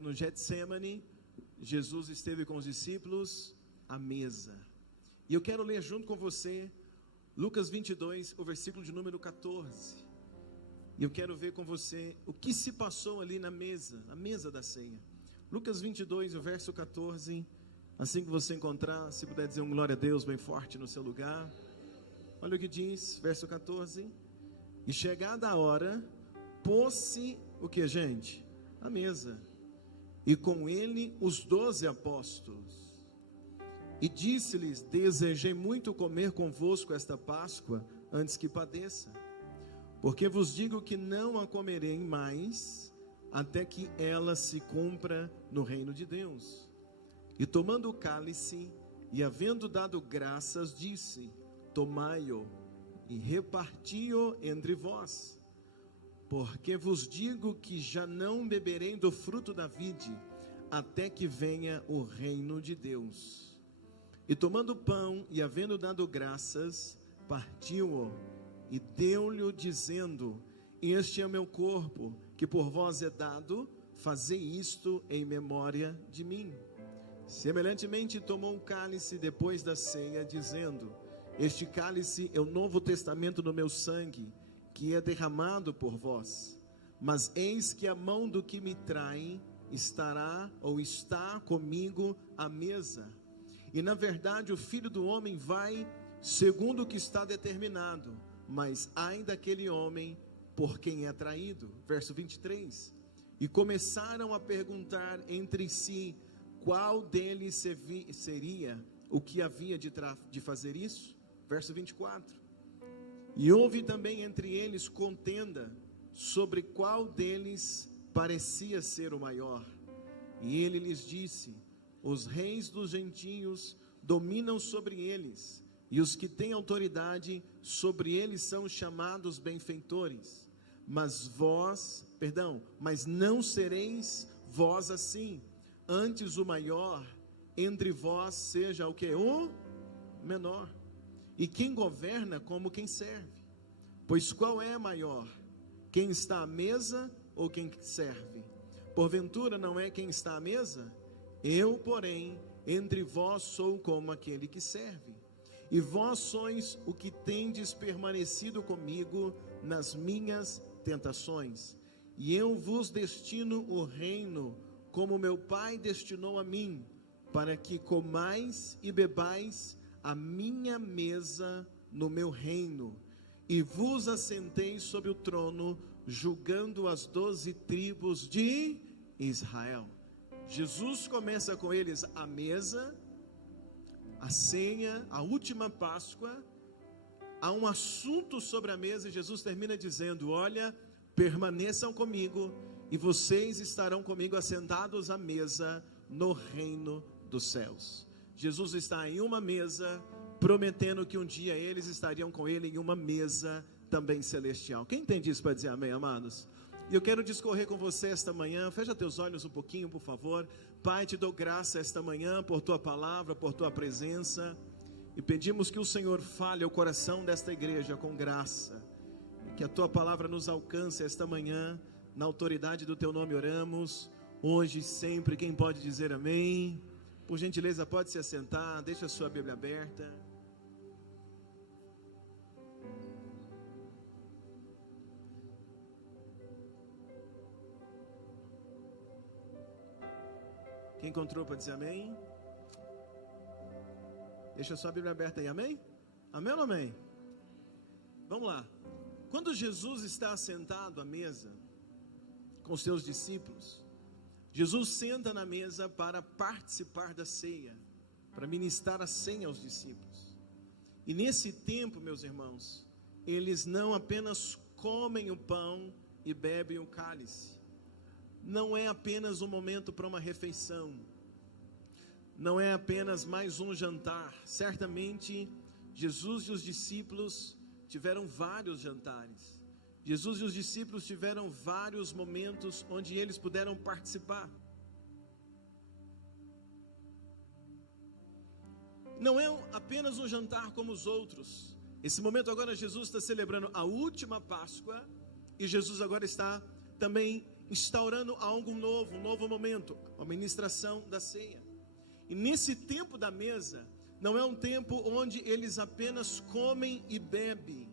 No Getsemane, Jesus esteve com os discípulos à mesa. E eu quero ler junto com você Lucas 22, o versículo de número 14. E eu quero ver com você o que se passou ali na mesa da ceia. Lucas 22, o verso 14. Assim que você encontrar, se puder dizer um glória a Deus bem forte no seu lugar. Olha o que diz, verso 14. E chegada a hora, pôs-se o que, gente? A mesa, e com ele os 12 apóstolos, e disse-lhes: desejei muito comer convosco esta Páscoa, antes que padeça, porque vos digo que não a comerei mais, até que ela se cumpra no reino de Deus. E tomando o cálice, e havendo dado graças, disse: tomai-o, e reparti-o entre vós. Porque vos digo que já não beberei do fruto da vide, até que venha o reino de Deus. E tomando o pão, e havendo dado graças, partiu-o, e deu-lhe dizendo: este é o meu corpo, que por vós é dado, fazei isto em memória de mim. Semelhantemente tomou um cálice depois da ceia, dizendo: este cálice é o novo testamento no meu sangue, que é derramado por vós. Mas eis que a mão do que me trai estará ou está comigo à mesa. E na verdade o Filho do Homem vai segundo o que está determinado, mas ai daquele homem por quem é traído. Verso 23. E começaram a perguntar entre si qual deles seria o que havia de fazer isso. Verso 24. E houve também entre eles contenda sobre qual deles parecia ser o maior. E ele lhes disse: os reis dos gentios dominam sobre eles, e os que têm autoridade sobre eles são chamados benfeitores. Mas não sereis vós assim. Antes o maior entre vós seja o que? O menor. E quem governa como quem serve. Pois qual é maior? Quem está à mesa ou quem serve? Porventura não é quem está à mesa? Eu, porém, entre vós sou como aquele que serve. E vós sois o que tendes permanecido comigo nas minhas tentações. E eu vos destino o reino, como meu Pai destinou a mim, para que comais e bebais a minha mesa no meu reino, e vos assenteis sobre o trono, julgando as 12 tribos de Israel. Jesus começa com eles a mesa, a ceia, a última Páscoa. Há um assunto sobre a mesa e Jesus termina dizendo: olha, permaneçam comigo e vocês estarão comigo assentados à mesa no reino dos céus. Jesus está em uma mesa, prometendo que um dia eles estariam com ele em uma mesa também celestial. Quem entende isso para dizer amém, amados? E eu quero discorrer com você esta manhã. Fecha teus olhos um pouquinho, por favor. Pai, te dou graça esta manhã por tua palavra, por tua presença, e pedimos que o Senhor fale ao coração desta igreja com graça, e que a tua palavra nos alcance esta manhã. Na autoridade do teu nome oramos, hoje e sempre. Quem pode dizer amém? Por gentileza, pode se assentar, deixa a sua Bíblia aberta. Quem encontrou para dizer amém? Deixa a sua Bíblia aberta aí, amém? Amém ou não amém? Vamos lá. Quando Jesus está assentado à mesa com os seus discípulos, Jesus senta na mesa para participar da ceia, para ministrar a ceia aos discípulos. E nesse tempo, meus irmãos, eles não apenas comem o pão e bebem o cálice. Não é apenas um momento para uma refeição. Não é apenas mais um jantar. Certamente, Jesus e os discípulos tiveram vários jantares. Jesus e os discípulos tiveram vários momentos onde eles puderam participar. Não é apenas um jantar como os outros. Esse momento agora Jesus está celebrando a última Páscoa, e Jesus agora está também instaurando algo novo, um novo momento, a ministração da ceia. E nesse tempo da mesa, não é um tempo onde eles apenas comem e bebem,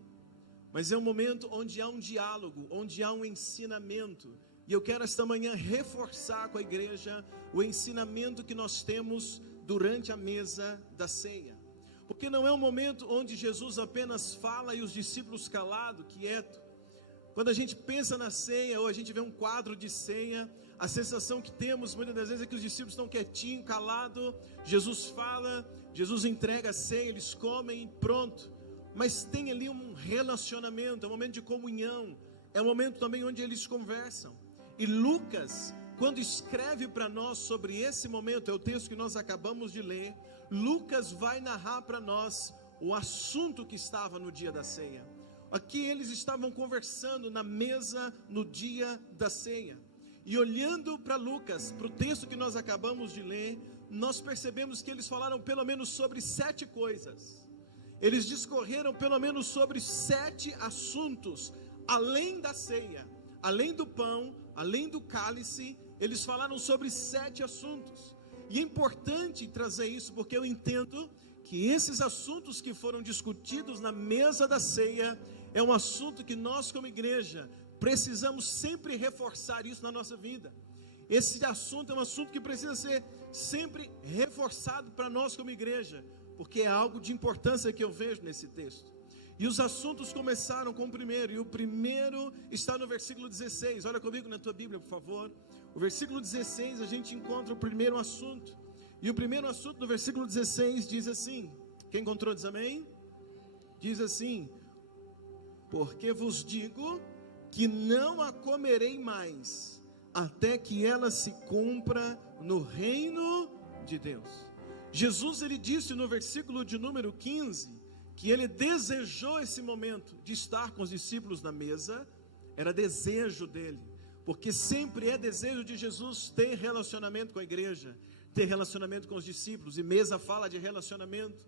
mas é um momento onde há um diálogo, onde há um ensinamento. E eu quero esta manhã reforçar com a igreja o ensinamento que nós temos durante a mesa da ceia. Porque não é um momento onde Jesus apenas fala e os discípulos calados, quietos. Quando a gente pensa na ceia, ou a gente vê um quadro de ceia, a sensação que temos muitas das vezes é que os discípulos estão quietinhos, calados. Jesus fala, Jesus entrega a ceia, eles comem e pronto. Mas tem ali um relacionamento, é um momento de comunhão, é um momento também onde eles conversam. E Lucas, quando escreve para nós sobre esse momento, é o texto que nós acabamos de ler, Lucas vai narrar para nós o assunto que estava no dia da ceia. Aqui eles estavam conversando na mesa no dia da ceia. E olhando para Lucas, para o texto que nós acabamos de ler, nós percebemos que eles falaram pelo menos sobre 7 coisas. Eles discorreram pelo menos sobre 7 assuntos, além da ceia, além do pão, além do cálice, eles falaram sobre 7 assuntos. E é importante trazer isso, porque eu entendo que esses assuntos que foram discutidos na mesa da ceia, é um assunto que nós como igreja, precisamos sempre reforçar isso na nossa vida. Esse assunto é um assunto que precisa ser sempre reforçado para nós como igreja, porque é algo de importância que eu vejo nesse texto. E os assuntos começaram com o primeiro, e o primeiro está no versículo 16, olha comigo na tua Bíblia, por favor. O versículo 16, a gente encontra o primeiro assunto, e o primeiro assunto no versículo 16 diz assim, quem encontrou diz amém? Diz assim: porque vos digo que não a comerei mais, até que ela se cumpra no reino de Deus. Jesus, ele disse no versículo de número 15, que ele desejou esse momento de estar com os discípulos na mesa, era desejo dele, porque sempre é desejo de Jesus ter relacionamento com a igreja, ter relacionamento com os discípulos, e mesa fala de relacionamento.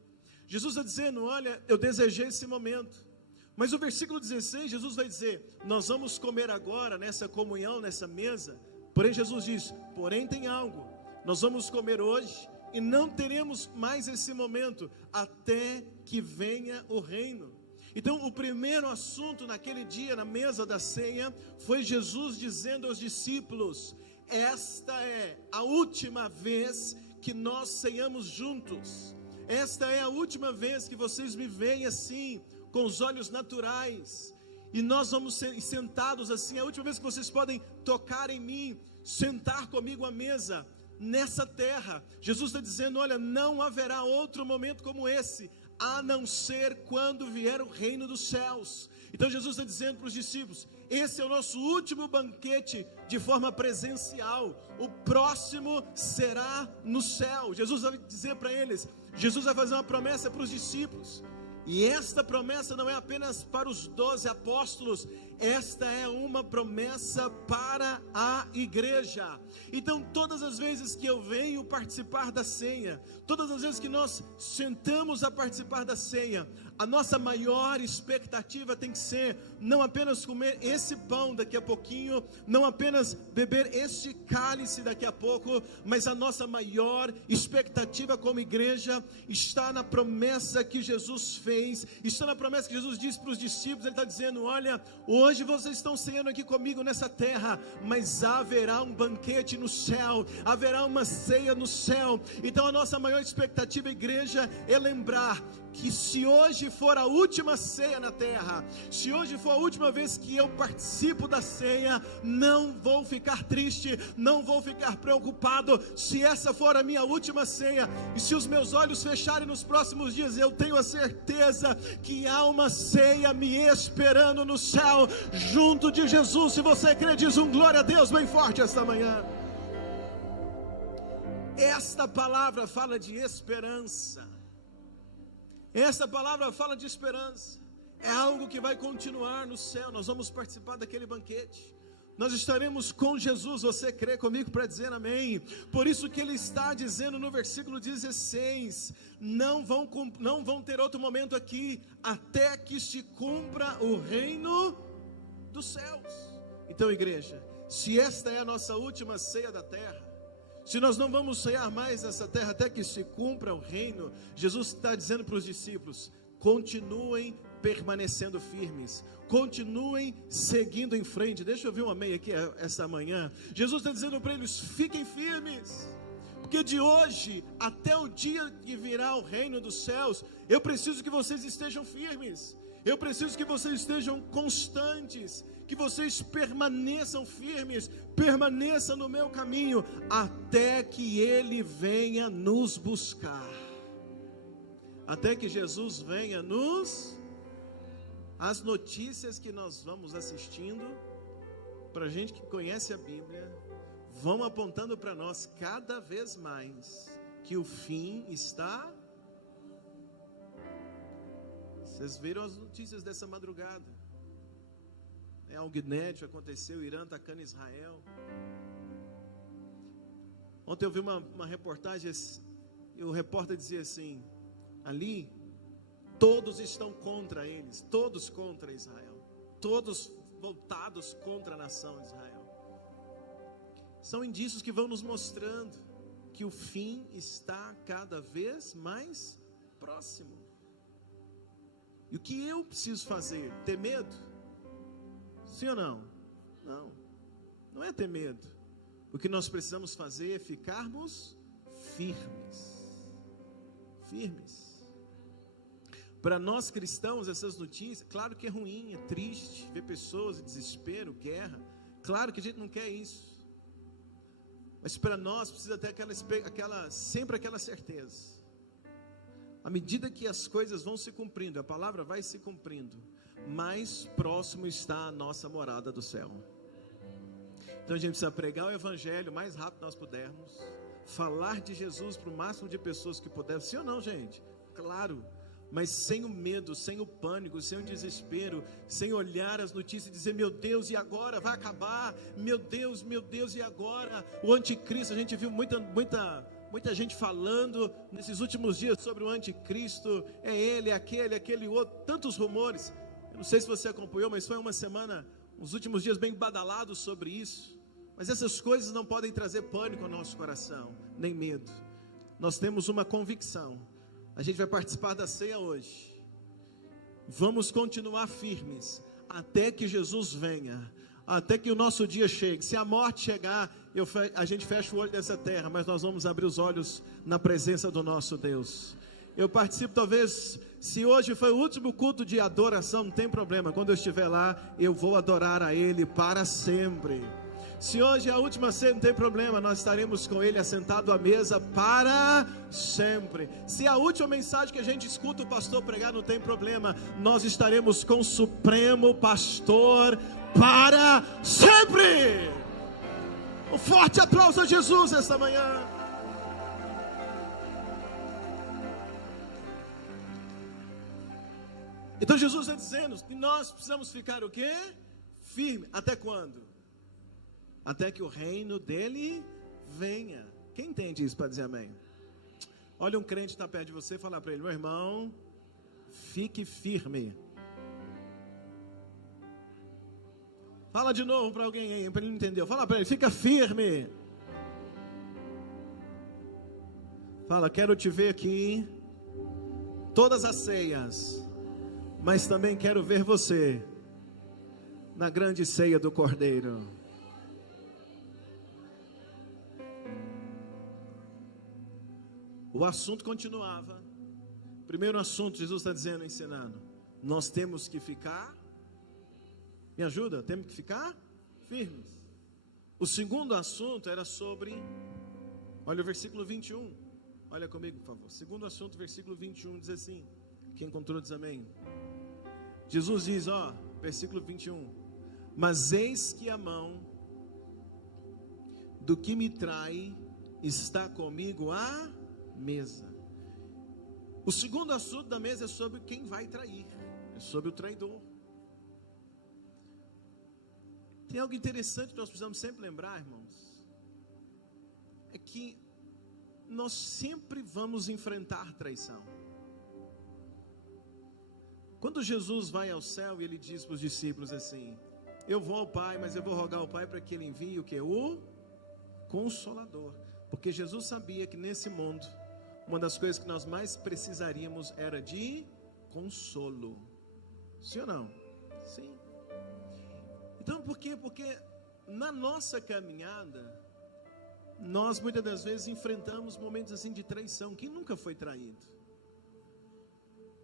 Jesus está dizendo, olha, eu desejei esse momento, mas o versículo 16, Jesus vai dizer, nós vamos comer agora nessa comunhão, nessa mesa, porém Jesus diz, porém tem algo, nós vamos comer hoje, e não teremos mais esse momento, até que venha o reino. Então o primeiro assunto naquele dia, na mesa da ceia, foi Jesus dizendo aos discípulos, esta é a última vez que nós ceiamos juntos, esta é a última vez que vocês me veem assim, com os olhos naturais, e nós vamos ser sentados assim, é a última vez que vocês podem tocar em mim, sentar comigo à mesa, nessa terra. Jesus está dizendo, olha, não haverá outro momento como esse, a não ser quando vier o reino dos céus. Então Jesus está dizendo para os discípulos, esse é o nosso último banquete de forma presencial, o próximo será no céu. Jesus vai dizer para eles, Jesus vai fazer uma promessa para os discípulos, e esta promessa não é apenas para os 12 apóstolos, esta é uma promessa para a igreja. Então todas as vezes que eu venho participar da ceia, todas as vezes que nós sentamos a participar da ceia, a nossa maior expectativa tem que ser, não apenas comer esse pão daqui a pouquinho, não apenas beber este cálice daqui a pouco, mas a nossa maior expectativa como igreja está na promessa que Jesus fez, está na promessa que Jesus disse para os discípulos. Ele está dizendo, olha, hoje vocês estão ceando aqui comigo nessa terra, mas haverá um banquete no céu, haverá uma ceia no céu. Então a nossa maior expectativa, igreja, é lembrar que se hoje for a última ceia na terra, se hoje for a última vez que eu participo da ceia, não vou ficar triste, não vou ficar preocupado. Se essa for a minha última ceia, e se os meus olhos fecharem nos próximos dias, eu tenho a certeza que há uma ceia me esperando no céu, junto de Jesus. Se você crê, diz um glória a Deus bem forte esta manhã. Esta palavra fala de esperança. Essa palavra fala de esperança, é algo que vai continuar no céu. Nós vamos participar daquele banquete, nós estaremos com Jesus. Você crê comigo para dizer amém? Por isso que ele está dizendo no versículo 16, não vão ter outro momento aqui, até que se cumpra o reino dos céus. Então igreja, se esta é a nossa última ceia da terra, se nós não vamos ceiar mais nessa terra até que se cumpra o reino, Jesus está dizendo para os discípulos: continuem permanecendo firmes, continuem seguindo em frente. Deixa eu ver um amém aqui essa manhã. Jesus está dizendo para eles: fiquem firmes, porque de hoje até o dia que virá o reino dos céus, eu preciso que vocês estejam firmes, eu preciso que vocês estejam constantes, que vocês permaneçam firmes, permaneçam no meu caminho, até que Ele venha nos buscar, até que Jesus venha nos... As notícias que nós vamos assistindo, para gente que conhece a Bíblia, vão apontando para nós cada vez mais que o fim está... Vocês viram as notícias dessa madrugada? Algo inédito aconteceu, Irã atacando Israel. Ontem eu vi uma reportagem, e o repórter dizia assim: ali, todos estão contra eles, todos contra Israel, todos voltados contra a nação Israel. São indícios que vão nos mostrando que o fim está cada vez mais próximo. E o que eu preciso fazer? Ter medo? Sim ou não? Não, não é ter medo. O que nós precisamos fazer é ficarmos firmes. Firmes. Para nós cristãos, essas notícias, claro que é ruim, é triste ver pessoas em desespero, guerra. Claro que a gente não quer isso. Mas para nós precisa ter sempre aquela certeza. À medida que as coisas vão se cumprindo, a palavra vai se cumprindo, mais próximo está a nossa morada do céu. Então a gente precisa pregar o evangelho o mais rápido que nós pudermos, falar de Jesus para o máximo de pessoas que pudermos. Sim ou não, gente? Claro, mas sem o medo, sem o pânico, sem o desespero, sem olhar as notícias e dizer: meu Deus, e agora? Vai acabar? Meu Deus, e agora? O anticristo, a gente viu muita gente falando nesses últimos dias sobre o anticristo, é ele, é aquele outro, tantos rumores. Eu não sei se você acompanhou, mas foi uma semana, uns últimos dias bem badalados sobre isso. Mas essas coisas não podem trazer pânico ao nosso coração, nem medo. Nós temos uma convicção. A gente vai participar da ceia hoje. Vamos continuar firmes até que Jesus venha, até que o nosso dia chegue. Se a morte chegar, a gente fecha o olho dessa terra, mas nós vamos abrir os olhos na presença do nosso Deus. Eu participo, talvez, se hoje foi o último culto de adoração, não tem problema. Quando eu estiver lá, eu vou adorar a Ele para sempre. Se hoje é a última ceia, não tem problema, nós estaremos com Ele assentado à mesa para sempre. Se é a última mensagem que a gente escuta o pastor pregar, não tem problema, nós estaremos com o Supremo Pastor para sempre. Um forte aplauso a Jesus esta manhã. Então Jesus está dizendo que nós precisamos ficar o quê? Firme. Até quando? Até que o reino dele venha. Quem entende isso para dizer amém? Olha um crente que está perto de você e fala para ele: meu irmão, fique firme. Fala de novo para alguém aí, para ele não entender. Fala para ele: fica firme. Fala: quero te ver aqui todas as ceias, mas também quero ver você na grande ceia do Cordeiro. O assunto continuava. Primeiro assunto, Jesus está dizendo, ensinando: nós temos que ficar, me ajuda, temos que ficar firmes. O segundo assunto era sobre, olha o versículo 21, olha comigo por favor. Segundo assunto, versículo 21 diz assim, quem encontrou diz amém. Jesus diz, versículo 21, mas eis que a mão do que me trai está comigo à mesa. O segundo assunto da mesa é sobre quem vai trair, é sobre o traidor. Tem algo interessante que nós precisamos sempre lembrar, irmãos, é que nós sempre vamos enfrentar traição. Quando Jesus vai ao céu e ele diz para os discípulos assim: eu vou ao Pai, mas eu vou rogar ao Pai para que Ele envie o que? O Consolador. Porque Jesus sabia que nesse mundo, uma das coisas que nós mais precisaríamos era de consolo. Sim ou não? Sim. Então por quê? Porque na nossa caminhada, nós muitas das vezes enfrentamos momentos assim de traição. Quem nunca foi traído?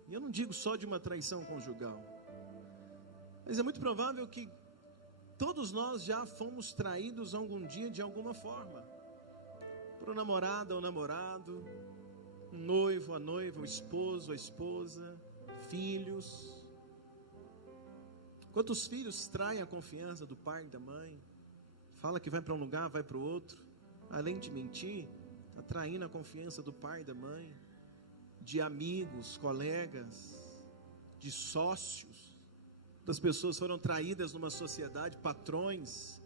E eu não digo só de uma traição conjugal, mas é muito provável que todos nós já fomos traídos algum dia de alguma forma. Por um namorado ou namorado, um noivo, a noiva, o esposo, a esposa, filhos. Quantos filhos traem a confiança do pai e da mãe? Fala que vai para um lugar, vai para o outro. Além de mentir, está traindo a confiança do pai e da mãe, de amigos, colegas, de sócios. Das pessoas foram traídas numa sociedade, patrões,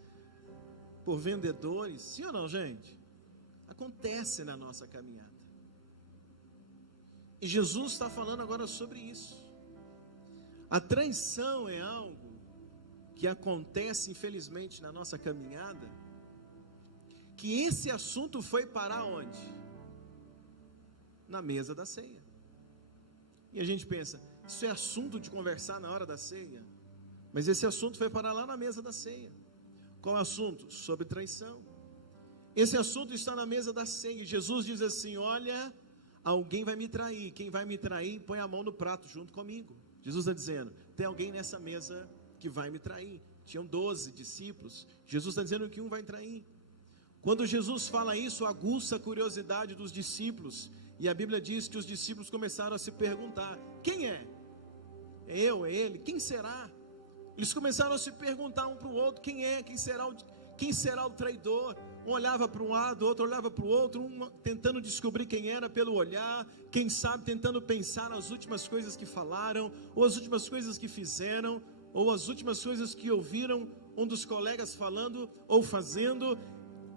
por vendedores. Sim ou não, gente? Acontece na nossa caminhada. E Jesus está falando agora sobre isso. A traição é algo que acontece, infelizmente, na nossa caminhada, que esse assunto foi parar onde? Na mesa da ceia. E a gente pensa, isso é assunto de conversar na hora da ceia? Mas esse assunto foi parar lá na mesa da ceia. Qual é o assunto? Sobre traição. Esse assunto está na mesa da ceia. Jesus diz assim: olha, alguém vai me trair. Quem vai me trair, põe a mão no prato junto comigo. Jesus está dizendo, tem alguém nessa mesa que vai me trair. Tinham 12 discípulos. Jesus está dizendo que um vai trair. Quando Jesus fala isso, aguça a curiosidade dos discípulos. E a Bíblia diz que os discípulos começaram a se perguntar: quem é? É eu? É ele? Quem será? Eles começaram a se perguntar um para o outro: quem é? Quem será o traidor? Um olhava para um lado, o outro olhava para o outro, um tentando descobrir quem era pelo olhar, quem sabe tentando pensar nas últimas coisas que falaram, ou as últimas coisas que fizeram, ou as últimas coisas que ouviram um dos colegas falando ou fazendo.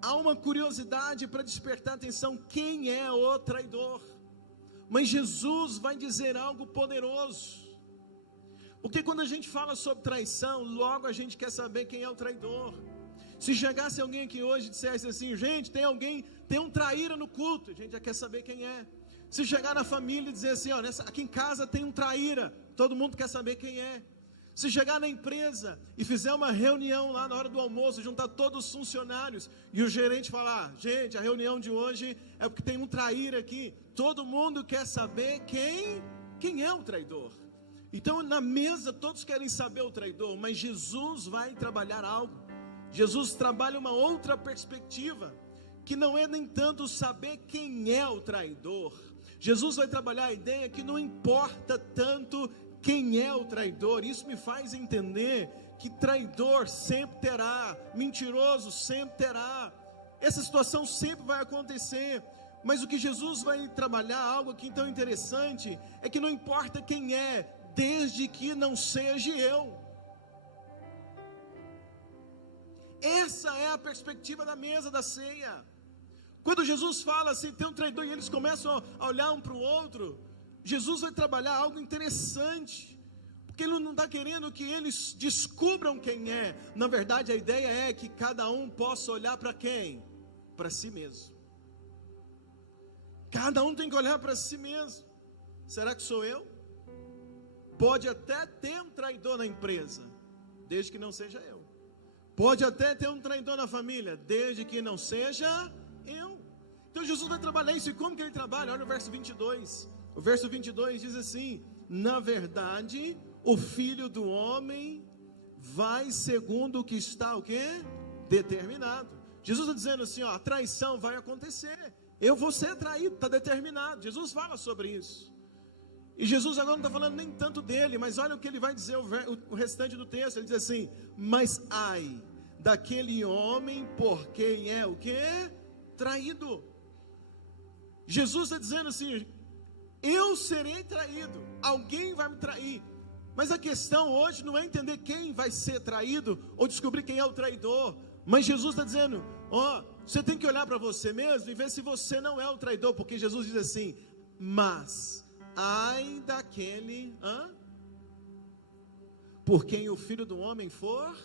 Há uma curiosidade para despertar atenção: quem é o traidor? Mas Jesus vai dizer algo poderoso, porque quando a gente fala sobre traição, logo a gente quer saber quem é o traidor. Se chegasse alguém aqui hoje e dissesse assim: gente, tem um traíra no culto, a gente já quer saber quem é. Se chegar na família e dizer assim: ó, aqui em casa tem um traíra, todo mundo quer saber quem é. Se chegar na empresa e fizer uma reunião lá na hora do almoço, juntar todos os funcionários, e o gerente falar: gente, a reunião de hoje é porque tem um traíra aqui, todo mundo quer saber quem é o traidor. Então na mesa todos querem saber o traidor, mas Jesus vai trabalhar algo. Jesus trabalha uma outra perspectiva, que não é nem tanto saber quem é o traidor. Jesus vai trabalhar a ideia que não importa tanto quem é o traidor. Isso me faz entender que traidor sempre terá, mentiroso sempre terá, essa situação sempre vai acontecer. Mas o que Jesus vai trabalhar, algo aqui tão interessante, é que não importa quem é, desde que não seja eu. Essa é a perspectiva da mesa da ceia. Quando Jesus fala assim, tem um traidor, e eles começam a olhar um para o outro, Jesus vai trabalhar algo interessante, porque Ele não está querendo que eles descubram quem é. Na verdade a ideia é que cada um possa olhar para quem? Para si mesmo. Cada um tem que olhar para si mesmo. Será que sou eu? Pode até ter um traidor na empresa, desde que não seja eu. Pode até ter um traidor na família, desde que não seja eu. Então Jesus vai trabalhar isso. E como que Ele trabalha? Olha o verso 22. O verso 22 diz assim: na verdade, o Filho do Homem vai segundo o que está o quê? Determinado. Jesus está dizendo assim, ó, a traição vai acontecer. Eu vou ser traído, está determinado. Jesus fala sobre isso. E Jesus agora não está falando nem tanto dele, mas olha o que ele vai dizer o restante do texto. Ele diz assim: mas ai daquele homem por quem é o quê? Traído. Jesus está dizendo assim: eu serei traído, alguém vai me trair. Mas a questão hoje não é entender quem vai ser traído, ou descobrir quem é o traidor. Mas Jesus está dizendo, ó, você tem que olhar para você mesmo e ver se você não é o traidor. Porque Jesus diz assim: mas ai daquele por quem o Filho do Homem for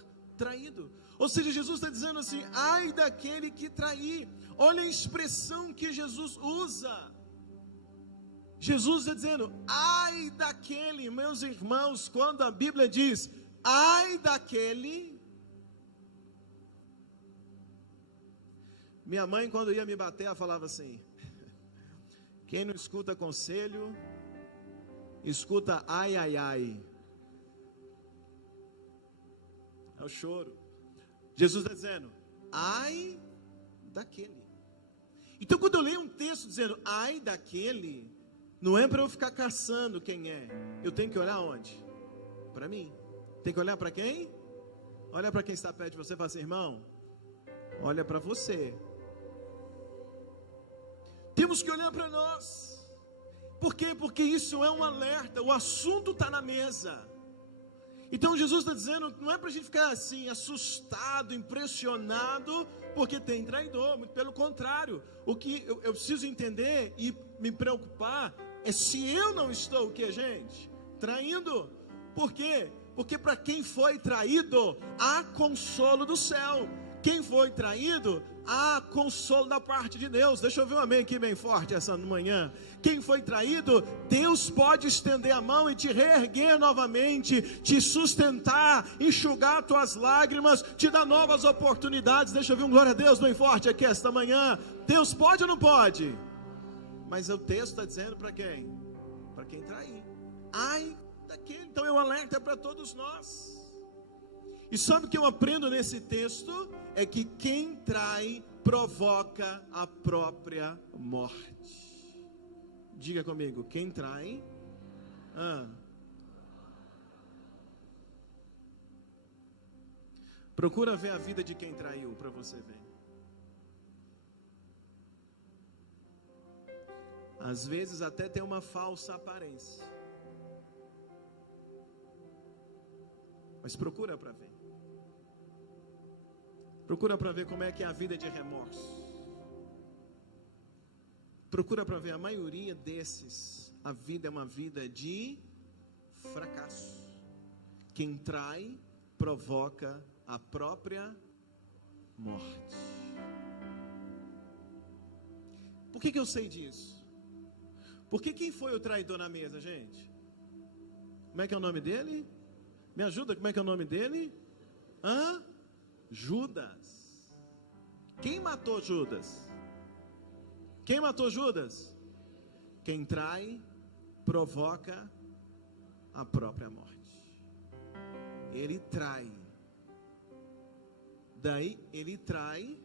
traído. Ou seja, Jesus está dizendo assim: ai daquele que trair. Olha a expressão que Jesus usa. Jesus está dizendo: ai daquele, meus irmãos, quando a Bíblia diz ai daquele. Minha mãe, quando ia me bater, ela falava assim: quem não escuta conselho, escuta ai, ai, ai. É o choro. Jesus está dizendo: ai daquele. Então, quando eu leio um texto dizendo ai daquele, não é para eu ficar caçando quem é. Eu tenho que olhar onde? Para mim. Tem que olhar para quem? Olha para quem está perto de você e fala assim: irmão, olha para você. Temos que olhar para nós. Por quê? Porque isso é um alerta. O assunto está na mesa. Então Jesus está dizendo, não é para a gente ficar assim, assustado, impressionado, porque tem traidor. Muito pelo contrário. O que eu preciso entender e me preocupar é se eu não estou, o que, gente? Traindo. Por quê? Porque para quem foi traído, há consolo do céu. Quem foi traído, há consolo da parte de Deus. Deixa eu ver um amém aqui bem forte essa manhã. Quem foi traído, Deus pode estender a mão e te reerguer novamente, te sustentar, enxugar tuas lágrimas, te dar novas oportunidades. Deixa eu ver um glória a Deus bem forte aqui esta manhã. Deus pode ou não pode? Mas o texto está dizendo para quem? Para quem trair. Ai daquele. Então eu alerto para todos nós. E sabe o que eu aprendo nesse texto? É que quem trai provoca a própria morte. Diga comigo, quem trai? Procura ver a vida de quem traiu para você ver. Às vezes até tem uma falsa aparência. Mas procura para ver. Procura para ver como é que é a vida de remorso. Procura para ver, a maioria desses, a vida é uma vida de fracasso. Quem trai provoca a própria morte. Por que eu sei disso? Porque quem foi o traidor na mesa, gente? Como é que é o nome dele? Me ajuda, como é que é o nome dele? Judas. Quem matou Judas? Quem matou Judas? Quem trai provoca a própria morte. Ele trai. Daí ele trai,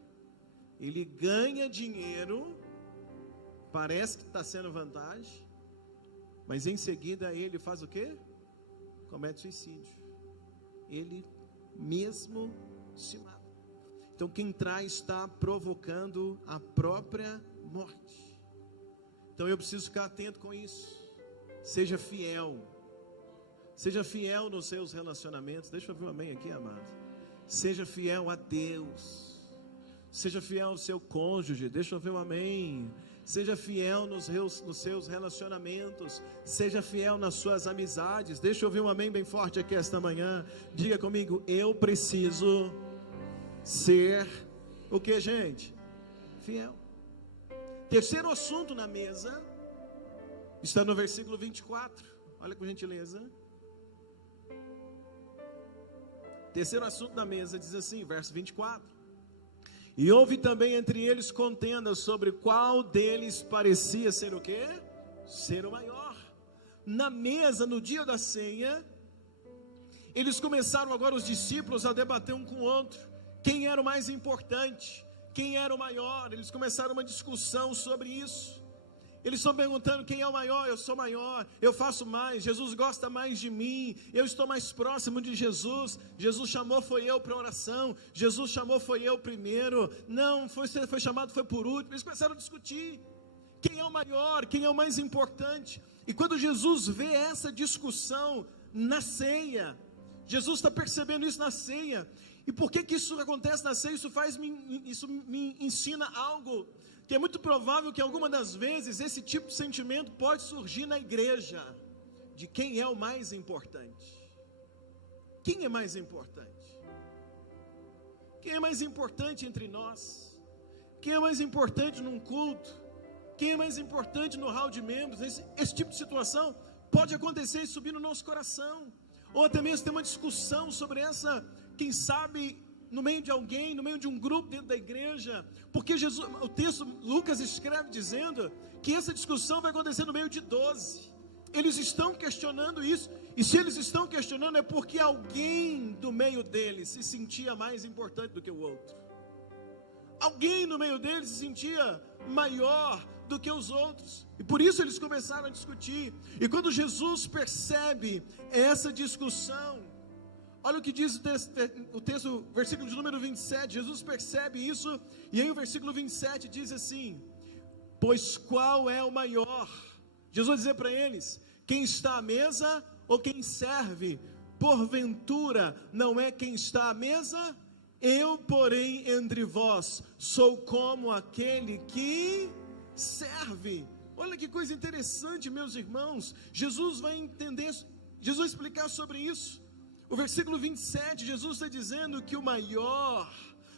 ele ganha dinheiro, parece que está sendo vantagem, mas em seguida ele faz o quê? Comete suicídio. Ele mesmo se mata. Então quem trai está provocando a própria morte. Então eu preciso ficar atento com isso. Seja fiel. Seja fiel nos seus relacionamentos. Deixa eu ver um amém aqui, amado. Seja fiel a Deus. Seja fiel ao seu cônjuge. Deixa eu ver um amém. Seja fiel nos seus relacionamentos. Seja fiel nas suas amizades. Deixa eu ouvir um amém bem forte aqui esta manhã. Diga comigo, eu preciso ser o que, gente? Fiel. Terceiro assunto na mesa está no versículo 24. Olha com gentileza. Terceiro assunto na mesa diz assim, verso 24. E houve também entre eles contenda sobre qual deles parecia ser o quê? Ser o maior. Na mesa, no dia da ceia, eles começaram agora, os discípulos, a debater um com o outro. Quem era o mais importante? Quem era o maior? Eles começaram uma discussão sobre isso. Eles estão perguntando quem é o maior. Eu sou maior, eu faço mais, Jesus gosta mais de mim, eu estou mais próximo de Jesus. Jesus chamou, foi eu para oração. Jesus chamou, foi eu primeiro. Não, foi chamado, foi por último. Eles começaram a discutir quem é o maior, quem é o mais importante. E quando Jesus vê essa discussão na ceia, Jesus está percebendo isso na ceia. E por que isso acontece na ceia? Isso me ensina algo que é muito provável que alguma das vezes esse tipo de sentimento pode surgir na igreja, de quem é o mais importante. Quem é mais importante? Quem é mais importante entre nós? Quem é mais importante num culto? Quem é mais importante no hall de membros? Esse tipo de situação pode acontecer e subir no nosso coração. Ou até mesmo ter uma discussão sobre essa, quem sabe, no meio de alguém, no meio de um grupo dentro da igreja. Porque o texto, Lucas escreve dizendo que essa discussão vai acontecer no meio de 12. Eles estão questionando isso. E se eles estão questionando é porque alguém do meio deles se sentia mais importante do que o outro. Alguém no meio deles se sentia maior do que os outros, e por isso eles começaram a discutir. E quando Jesus percebe essa discussão, olha o que diz o texto, versículo de número 27, Jesus percebe isso, e aí o versículo 27 diz assim: pois qual é o maior? Jesus vai dizer para eles: quem está à mesa ou quem serve? Porventura não é quem está à mesa? Eu, porém, entre vós, sou como aquele que serve. Olha que coisa interessante, meus irmãos. Jesus vai explicar sobre isso. O versículo 27, Jesus está dizendo que o maior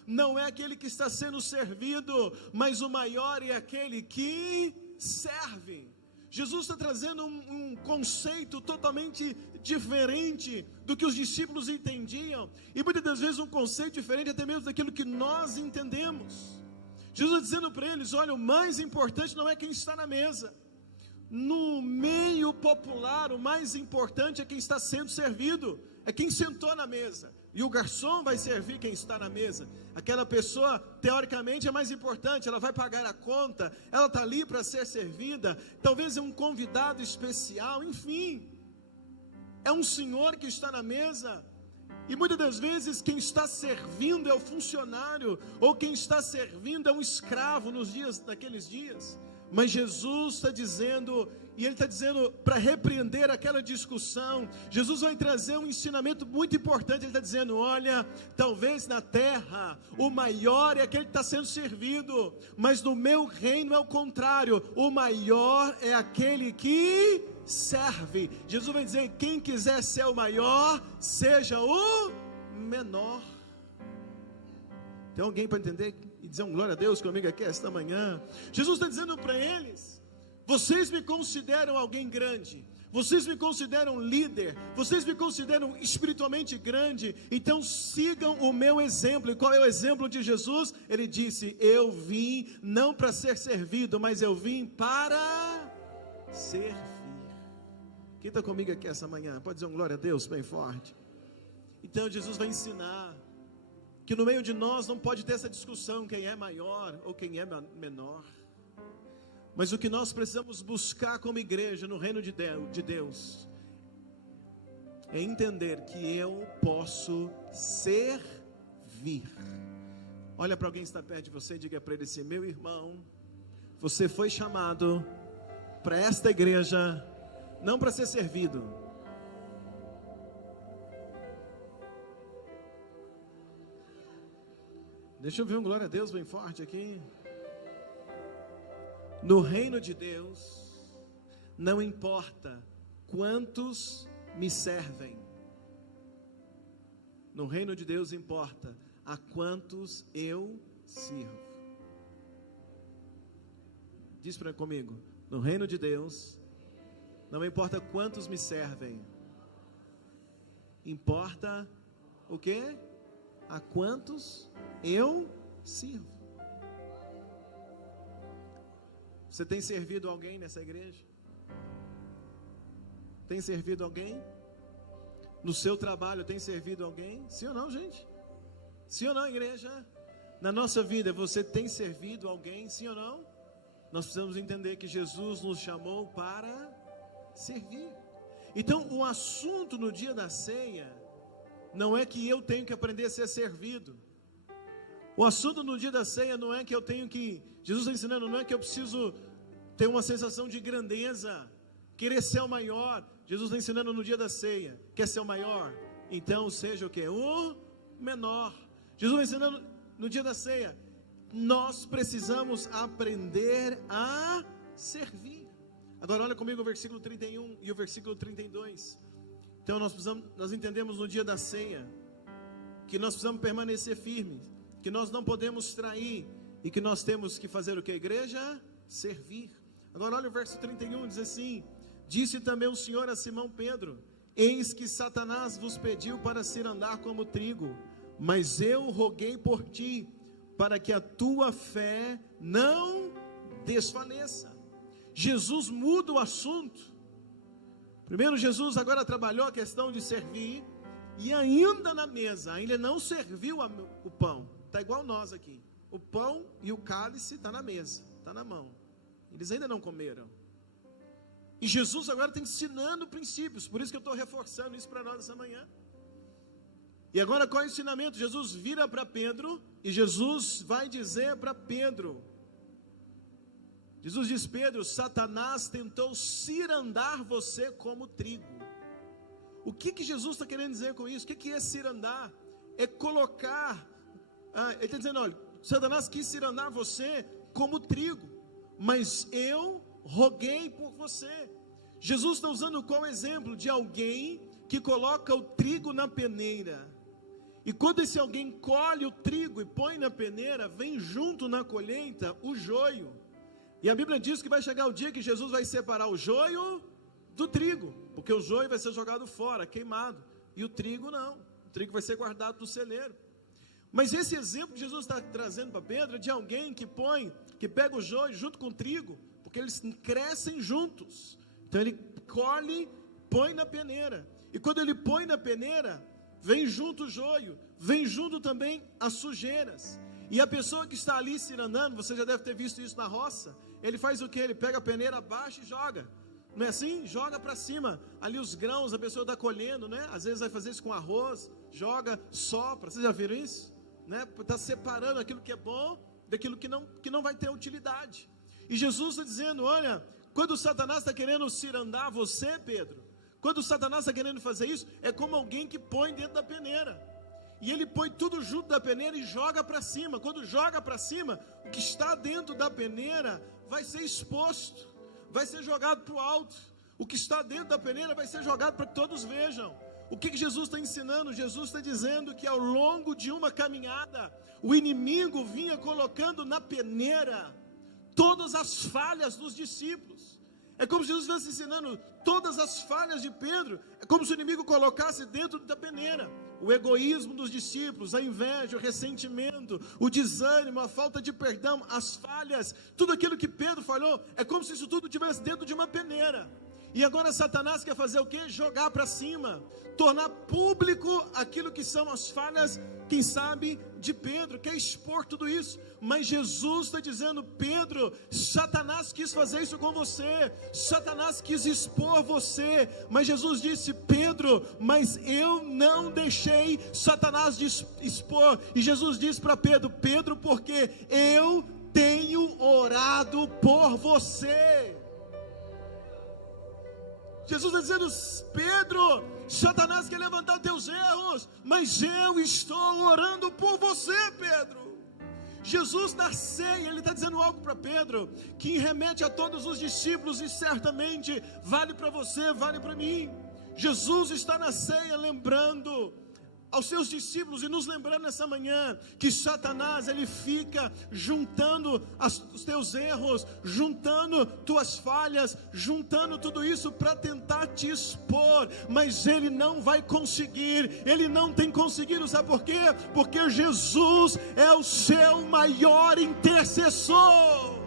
não é aquele que está sendo servido, mas o maior é aquele que serve. Jesus está trazendo um conceito totalmente diferente do que os discípulos entendiam, e muitas das vezes um conceito diferente até mesmo daquilo que nós entendemos. Jesus está dizendo para eles: olha, o mais importante não é quem está na mesa. No meio popular, o mais importante é quem está sendo servido, é quem sentou na mesa. E o garçom vai servir quem está na mesa. Aquela pessoa, teoricamente, é mais importante, ela vai pagar a conta, ela está ali para ser servida, talvez é um convidado especial, enfim. É um senhor que está na mesa, e muitas das vezes quem está servindo é o funcionário, ou quem está servindo é um escravo naqueles dias. Mas Jesus está dizendo, e Ele está dizendo para repreender aquela discussão. Jesus vai trazer um ensinamento muito importante. Ele está dizendo: olha, talvez na terra o maior é aquele que está sendo servido, mas no meu reino é o contrário, o maior é aquele que serve. Jesus vai dizer: quem quiser ser o maior, seja o menor. Tem alguém para entender e dizer um glória a Deus comigo aqui esta manhã? Jesus está dizendo para eles: vocês me consideram alguém grande, vocês me consideram líder, vocês me consideram espiritualmente grande, então sigam o meu exemplo. E qual é o exemplo de Jesus? Ele disse: eu vim não para ser servido, mas eu vim para servir. Quem está comigo aqui essa manhã? Pode dizer um glória a Deus bem forte. Então Jesus vai ensinar que no meio de nós não pode ter essa discussão, quem é maior ou quem é menor. Mas o que nós precisamos buscar como igreja no reino de Deus é entender que eu posso servir. Olha para alguém que está perto de você e diga para ele assim: meu irmão, você foi chamado para esta igreja não para ser servido. Deixa eu ver um glória a Deus bem forte aqui. No reino de Deus, não importa quantos me servem. No reino de Deus importa a quantos eu sirvo. Diz para comigo: no reino de Deus, não importa quantos me servem. Importa o quê? A quantos eu sirvo. Você tem servido alguém nessa igreja? Tem servido alguém? No seu trabalho tem servido alguém? Sim ou não, gente? Sim ou não, igreja? Na nossa vida você tem servido alguém? Sim ou não? Nós precisamos entender que Jesus nos chamou para servir. Então o assunto no dia da ceia não é que eu tenho que aprender a ser servido. O assunto no dia da ceia não é que eu tenho que, Jesus está ensinando, não é que eu preciso ter uma sensação de grandeza, querer ser o maior. Jesus está ensinando no dia da ceia: quer ser o maior? Então seja o que? O menor. Jesus está ensinando no dia da ceia: nós precisamos aprender a servir. Agora olha comigo o versículo 31 e o versículo 32. Então nós entendemos no dia da ceia que nós precisamos permanecer firmes. que nós não podemos trair e que nós temos que fazer o que, igreja? Servir. Agora olha o verso 31, diz assim: disse também o Senhor a Simão Pedro: eis que Satanás vos pediu para se andar como trigo, mas eu roguei por ti, para que a tua fé não desfaleça. Jesus muda o assunto. Primeiro, Jesus agora trabalhou a questão de servir, e ainda na mesa, ainda não serviu o pão. Está igual nós aqui, o pão e o cálice está na mesa, está na mão, eles ainda não comeram. E Jesus agora está ensinando princípios, por isso que eu estou reforçando isso para nós essa manhã. E agora qual é o ensinamento? Jesus vira para Pedro, e Jesus vai dizer para Pedro, Jesus diz: Pedro, Satanás tentou cirandar você como trigo. O que Jesus está querendo dizer com isso? O que é cirandar? É colocar, ele está dizendo: olha, Satanás quis cirandar você como trigo, mas eu roguei por você. Jesus está usando qual exemplo? De alguém que coloca o trigo na peneira, e quando esse alguém colhe o trigo e põe na peneira, vem junto na colheita o joio. E a Bíblia diz que vai chegar o dia que Jesus vai separar o joio do trigo, porque o joio vai ser jogado fora, queimado, e o trigo não, o trigo vai ser guardado no celeiro. Mas esse exemplo que Jesus está trazendo para Pedro é de alguém que pega o joio junto com o trigo, porque eles crescem juntos. Então ele colhe, põe na peneira, e quando ele põe na peneira, vem junto o joio, vem junto também as sujeiras. E a pessoa que está ali cirandando, você já deve ter visto isso na roça, ele faz o que? Ele pega a peneira abaixo e joga, não é assim? Joga para cima, ali os grãos, a pessoa está colhendo, né? Às vezes vai fazer isso com arroz, joga, sopra, vocês já viram isso? Né? Está separando aquilo que é bom, daquilo que não vai ter utilidade. E Jesus está dizendo: olha, quando Satanás está querendo cirandar você, Pedro, quando Satanás está querendo fazer isso, é como alguém que põe dentro da peneira, e ele põe tudo junto da peneira e joga para cima. Quando joga para cima, o que está dentro da peneira vai ser exposto, vai ser jogado para o alto. O que está dentro da peneira vai ser jogado para que todos vejam. O que Jesus está ensinando? Jesus está dizendo que ao longo de uma caminhada, o inimigo vinha colocando na peneira todas as falhas dos discípulos. É como se Jesus estivesse ensinando todas as falhas de Pedro. É como se o inimigo colocasse dentro da peneira o egoísmo dos discípulos, a inveja, o ressentimento, o desânimo, a falta de perdão, as falhas, tudo aquilo que Pedro falhou. É como se isso tudo estivesse dentro de uma peneira. E agora Satanás quer fazer o quê? Jogar para cima, tornar público aquilo que são as falhas, quem sabe, de Pedro, quer expor tudo isso. Mas Jesus está dizendo: Pedro, Satanás quis fazer isso com você, Satanás quis expor você, mas Jesus disse: Pedro, mas eu não deixei Satanás expor. E Jesus disse para Pedro: Pedro, porque eu tenho orado por você. Jesus está dizendo: Pedro, Satanás quer levantar os teus erros, mas eu estou orando por você, Pedro. Jesus na ceia, ele está dizendo algo para Pedro, que remete a todos os discípulos, e certamente vale para você, vale para mim. Jesus está na ceia lembrando aos seus discípulos e nos lembrando nessa manhã que Satanás, ele fica juntando os teus erros, juntando tuas falhas, juntando tudo isso para tentar te expor, mas ele não vai conseguir, ele não tem conseguido. Sabe por quê? Porque Jesus é o seu maior intercessor.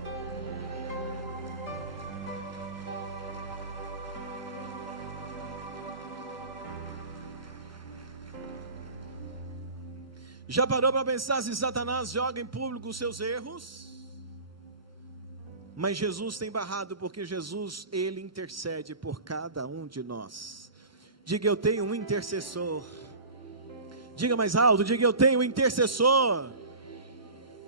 Já parou para pensar se Satanás joga em público os seus erros? Mas Jesus tem barrado, porque Jesus, ele intercede por cada um de nós. Diga: eu tenho um intercessor. Diga mais alto, diga: eu tenho um intercessor.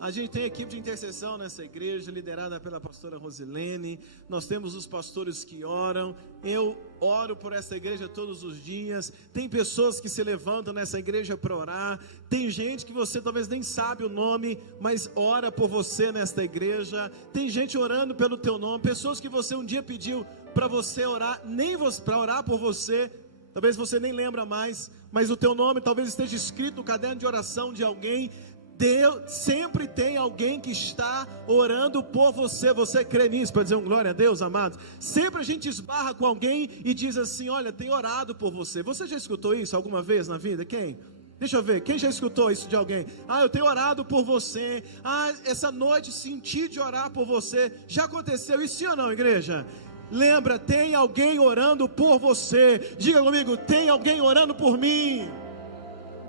A gente tem equipe de intercessão nessa igreja, liderada pela pastora Rosilene. Nós temos os pastores que oram. Eu oro por essa igreja todos os dias. Tem pessoas que se levantam nessa igreja para orar. Tem gente que você talvez nem sabe o nome, mas ora por você nesta igreja. Tem gente orando pelo teu nome. Pessoas que você um dia pediu para você orar, nem para orar por você. Talvez você nem lembra mais, mas o teu nome talvez esteja escrito no caderno de oração de alguém. Deus sempre tem alguém que está orando por você. Você crê nisso? Para dizer um glória a Deus, amados? Sempre a gente esbarra com alguém e diz assim: olha, tem orado por você. Você já escutou isso alguma vez na vida? Quem? Deixa eu ver, quem já escutou isso de alguém? Ah, eu tenho orado por você. Ah, essa noite senti de orar por você. Já aconteceu isso, sim ou não, igreja? Lembra, tem alguém orando por você. Diga comigo, tem alguém orando por mim.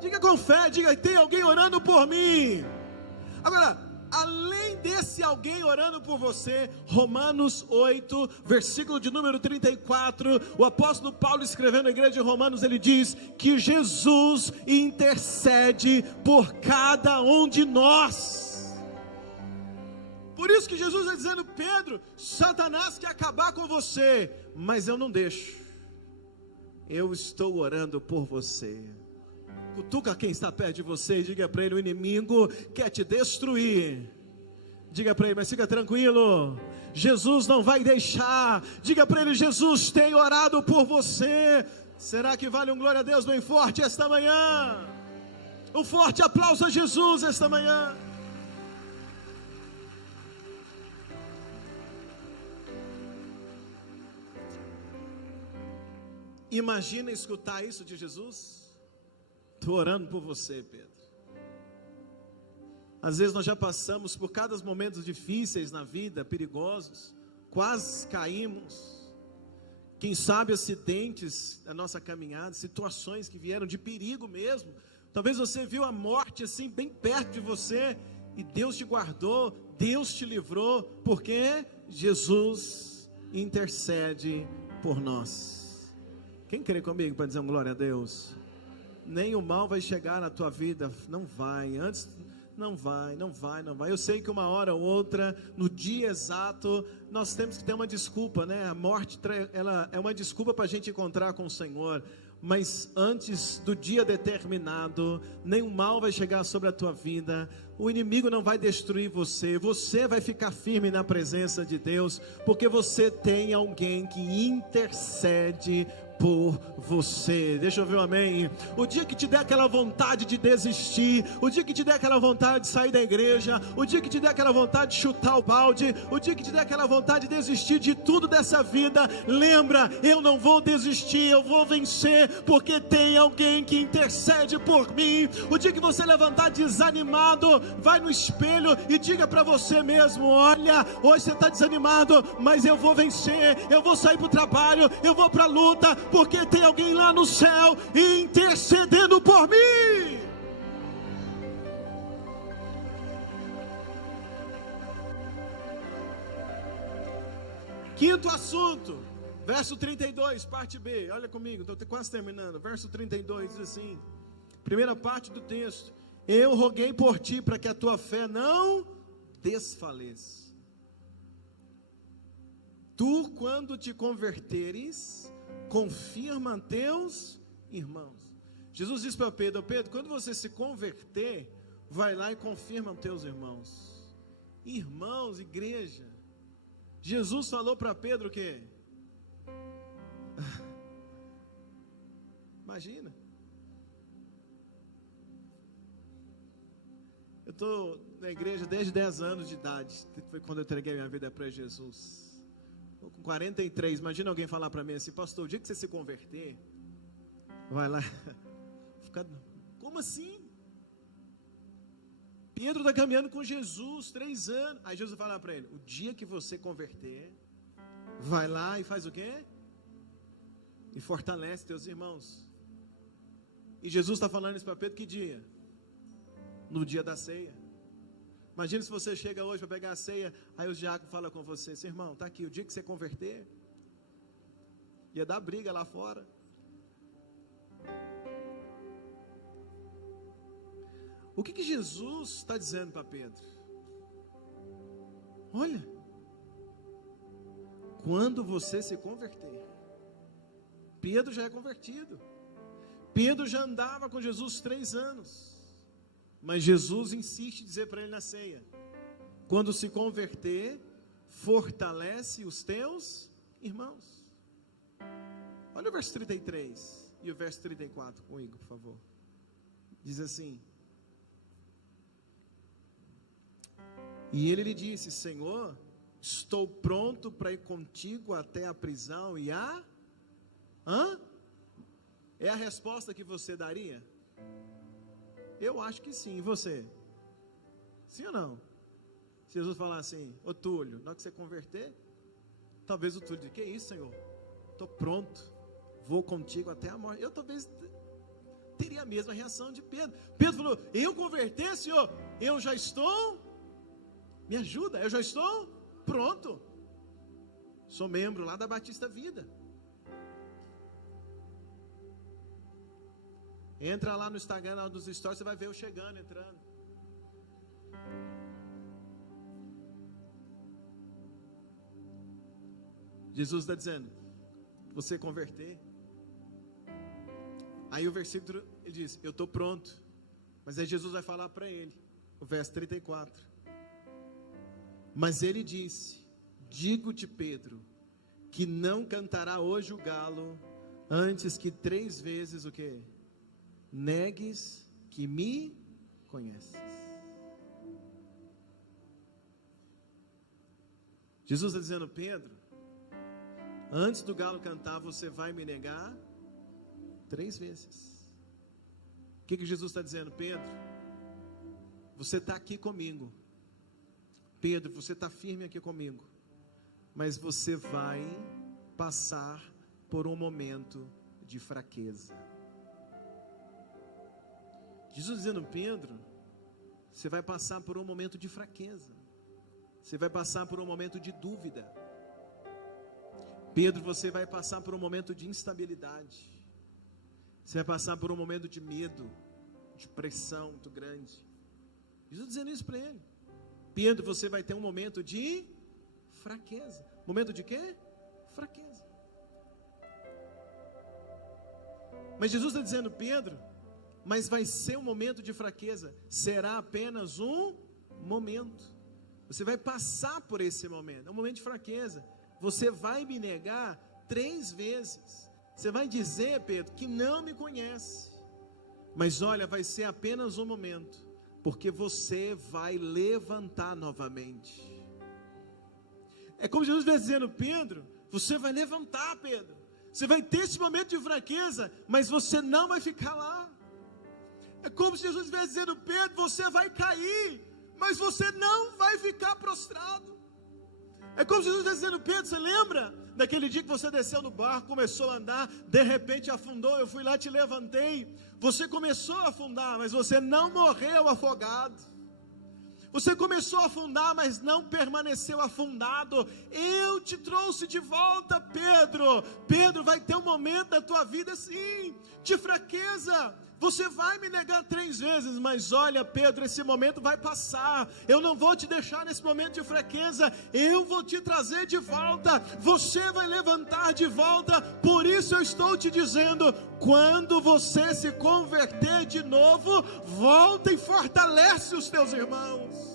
Diga com fé, diga, tem alguém orando por mim. Agora, além desse alguém orando por você, Romanos 8, versículo de número 34, o apóstolo Paulo escrevendo na igreja de Romanos, ele diz que Jesus intercede por cada um de nós. Por isso que Jesus está dizendo: Pedro, Satanás quer acabar com você, mas eu não deixo, eu estou orando por você. Cutuca quem está perto de você e diga para ele: o inimigo quer te destruir. Diga para ele: mas fica tranquilo, Jesus não vai deixar. Diga para ele: Jesus tem orado por você. Será que vale um glória a Deus bem forte esta manhã? Um forte aplauso a Jesus esta manhã. Imagina escutar isso de Jesus. Estou orando por você, Pedro. Às vezes nós já passamos por cada momentos difíceis na vida, perigosos, quase caímos. Quem sabe acidentes da nossa caminhada, situações que vieram de perigo mesmo. Talvez você viu a morte assim bem perto de você e Deus te guardou, Deus te livrou, porque Jesus intercede por nós. Quem crê comigo para dizer um glória a Deus? Nem o mal vai chegar na tua vida, não vai, antes não vai. Eu sei que uma hora ou outra, no dia exato, nós temos que ter uma desculpa, né? A morte, ela é uma desculpa para a gente encontrar com o Senhor, mas antes do dia determinado, nenhum mal vai chegar sobre a tua vida, o inimigo não vai destruir você, você vai ficar firme na presença de Deus, porque você tem alguém que intercede por você. Deixa eu ver um amém. O dia que te der aquela vontade de desistir, o dia que te der aquela vontade de sair da igreja, o dia que te der aquela vontade de chutar o balde, o dia que te der aquela vontade de desistir de tudo dessa vida, lembra, eu não vou desistir, eu vou vencer, porque tem alguém que intercede por mim. O dia que você levantar desanimado, vai no espelho e diga para você mesmo: olha, hoje você está desanimado, mas eu vou vencer, eu vou sair para o trabalho, eu vou para a luta, porque tem alguém lá no céu intercedendo por mim. Quinto assunto, verso 32, parte B, olha comigo, estou quase terminando. Verso 32 diz assim, primeira parte do texto: eu roguei por ti para que a tua fé não desfaleça. Tu, quando te converteres, confirma teus irmãos. Jesus disse para Pedro: Pedro, quando você se converter, vai lá e confirma teus irmãos. Irmãos, igreja. Jesus falou para Pedro o quê? Imagina. Eu estou na igreja desde 10 anos de idade. Foi quando eu entreguei minha vida para Jesus. Com 43, imagina alguém falar para mim assim: pastor, o dia que você se converter, vai lá. Como assim? Pedro está caminhando com Jesus 3 anos. Aí Jesus fala para ele: o dia que você converter, vai lá e faz o quê? E fortalece teus irmãos. E Jesus está falando isso para Pedro que dia? No dia da ceia. Imagina se você chega hoje para pegar a ceia, aí o diácono fala com você: seu irmão, está aqui, o dia que você converter, ia dar briga lá fora. O que Jesus está dizendo para Pedro? Olha, quando você se converter, Pedro já é convertido, Pedro já andava com Jesus 3 anos, mas Jesus insiste em dizer para ele na ceia: quando se converter, fortalece os teus irmãos. Olha o verso 33 e o verso 34 comigo, por favor. Diz assim: E ele lhe disse: Senhor, estou pronto para ir contigo até a prisão e a... É a resposta que você daria? Eu acho que sim. E você? Sim ou não? Se Jesus falar assim: ô Túlio, na hora que você converter, talvez o Túlio diga: que isso, Senhor? Estou pronto, vou contigo até a morte. Eu talvez teria a mesma reação de Pedro. Pedro falou: eu converter, Senhor? Eu já estou, me ajuda, eu já estou pronto. Sou membro lá da Batista Vida. Entra lá no Instagram, lá dos stories, você vai ver eu chegando, entrando. Jesus está dizendo: você converter. Aí o versículo, ele diz: eu estou pronto. Mas aí Jesus vai falar para ele, o verso 34. Mas ele disse: digo-te, Pedro, que não cantará hoje o galo, antes que 3 vezes o quê? Negues que me conheces. Jesus está dizendo: Pedro, antes do galo cantar, você vai me negar 3 vezes. O que Jesus está dizendo? Pedro, você está aqui comigo. Pedro, você está firme aqui comigo. Mas você vai passar por um momento de fraqueza. Jesus dizendo: Pedro, você vai passar por um momento de fraqueza. Você vai passar por um momento de dúvida. Pedro, você vai passar por um momento de instabilidade. Você vai passar por um momento de medo, de pressão muito grande. Jesus dizendo isso para ele. Pedro, você vai ter um momento de fraqueza. Momento de quê? Fraqueza. Mas Jesus está dizendo: Pedro, mas vai ser um momento de fraqueza. Será apenas um momento. Você vai passar por esse momento. É um momento de fraqueza. Você vai me negar 3 vezes. Você vai dizer, Pedro, que não me conhece. Mas olha, vai ser apenas um momento, porque você vai levantar novamente. É como Jesus vai dizendo: Pedro, você vai levantar, Pedro. Você vai ter esse momento de fraqueza, mas você não vai ficar lá. É como se Jesus estivesse dizendo: Pedro, você vai cair, mas você não vai ficar prostrado. É como se Jesus estivesse dizendo: Pedro, você lembra daquele dia que você desceu no barco, começou a andar, de repente afundou, eu fui lá, te levantei. Você começou a afundar, mas você não morreu afogado. Você começou a afundar, mas não permaneceu afundado. Eu te trouxe de volta, Pedro. Pedro, vai ter um momento da tua vida sim, de fraqueza. Você vai me negar 3 vezes, mas olha, Pedro, esse momento vai passar. Eu não vou te deixar nesse momento de fraqueza. Eu vou te trazer de volta. Você vai levantar de volta. Por isso eu estou te dizendo: quando você se converter de novo, volta e fortalece os teus irmãos.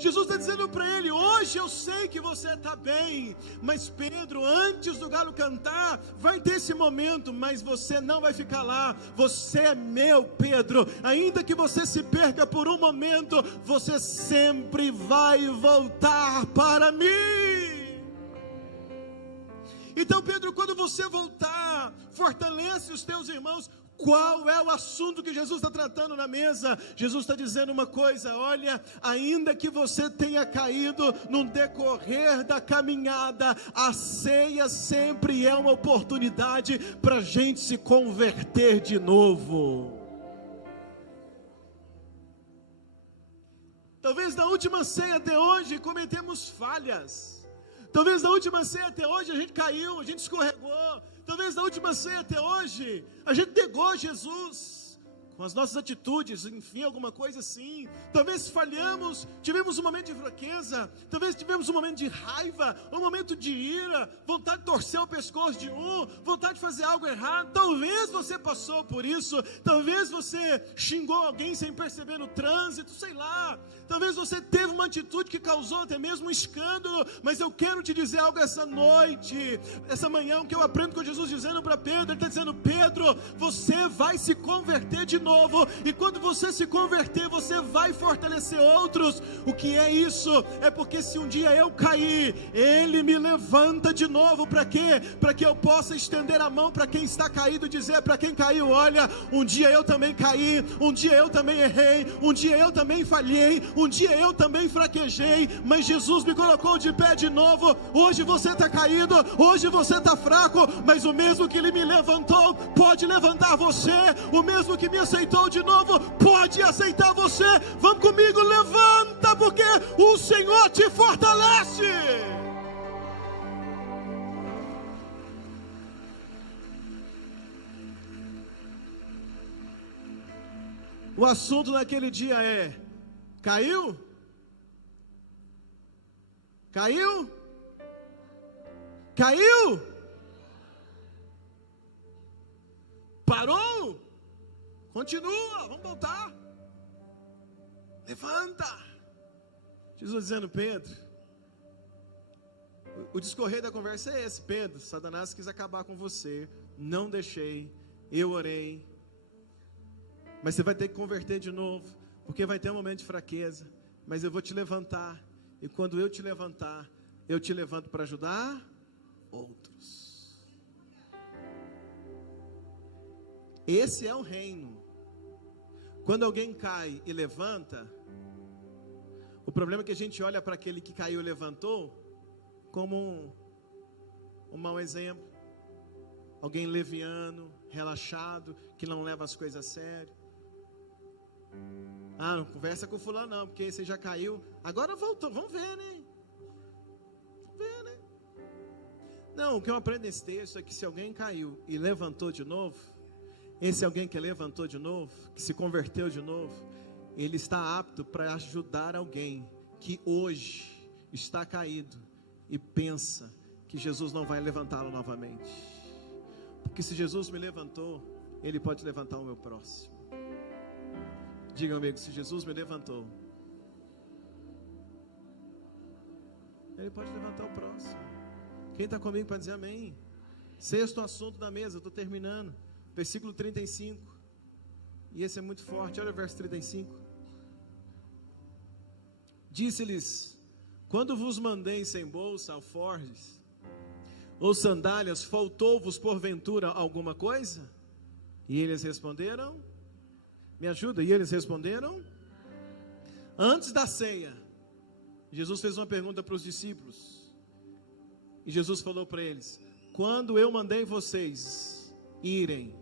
Jesus está dizendo para ele: hoje eu sei que você está bem, mas Pedro, antes do galo cantar, vai ter esse momento, mas você não vai ficar lá. Você é meu, Pedro. Ainda que você se perca por um momento, você sempre vai voltar para mim. Então, Pedro, quando você voltar, fortalece os teus irmãos. Qual é o assunto que Jesus está tratando na mesa? Jesus está dizendo uma coisa: olha, ainda que você tenha caído no decorrer da caminhada, a ceia sempre é uma oportunidade para a gente se converter de novo. Talvez na última ceia até hoje cometemos falhas. Talvez na última ceia até hoje a gente caiu, a gente escorregou. Talvez na última ceia até hoje a gente negou Jesus com as nossas atitudes, enfim, alguma coisa assim. Talvez falhamos, tivemos um momento de fraqueza, talvez tivemos um momento de raiva, um momento de ira, vontade de torcer o pescoço de vontade de fazer algo errado. Talvez você passou por isso, talvez você xingou alguém sem perceber no trânsito, sei lá. Talvez você teve uma atitude que causou até mesmo um escândalo, mas eu quero te dizer algo essa noite, essa manhã, o que eu aprendo com Jesus dizendo para Pedro. Ele está dizendo: Pedro, você vai se converter de novo. novo, e quando você se converter, você vai fortalecer outros. O que é isso? É porque se um dia eu cair, Ele me levanta de novo. Para quê? Para que eu possa estender a mão para quem está caído e dizer para quem caiu: olha, um dia eu também caí, um dia eu também errei, um dia eu também falhei, um dia eu também fraquejei, mas Jesus me colocou de pé de novo. Hoje você está caído, hoje você está fraco, mas o mesmo que Ele me levantou pode levantar você, o mesmo que me aceitou de novo pode aceitar você. Vamos comigo, levanta, porque o Senhor te fortalece. O assunto naquele dia é: caiu? Caiu? Caiu? Parou? Continua, vamos voltar. Levanta. Jesus dizendo: Pedro, o discorrer da conversa é esse: Pedro, Satanás quis acabar com você, não deixei, eu orei, mas você vai ter que converter de novo, porque vai ter um momento de fraqueza, mas eu vou te levantar, e quando eu te levantar, eu te levanto para ajudar outros. Esse é o reino. Quando alguém cai e levanta, o problema é que a gente olha para aquele que caiu e levantou como um mau exemplo, alguém leviano, relaxado, que não leva as coisas a sério. Ah, não conversa com fulano não, porque você já caiu, agora voltou, vamos ver, né? Vamos ver, né? Não, o que eu aprendo nesse texto é que se alguém caiu e levantou de novo, esse alguém que levantou de novo, que se converteu de novo, ele está apto para ajudar alguém que hoje está caído e pensa que Jesus não vai levantá-lo novamente. Porque se Jesus me levantou, Ele pode levantar o meu próximo. Diga amigo, se Jesus me levantou, Ele pode levantar o próximo. Quem está comigo para dizer amém? Sexto assunto da mesa, estou terminando. Versículo 35. E esse é muito forte, olha o verso 35. Disse-lhes: quando vos mandei sem bolsa, alforjes ou sandálias, faltou-vos porventura alguma coisa? E eles responderam: me ajuda. E eles responderam: antes da ceia, Jesus fez uma pergunta para os discípulos, e Jesus falou para eles: quando eu mandei vocês irem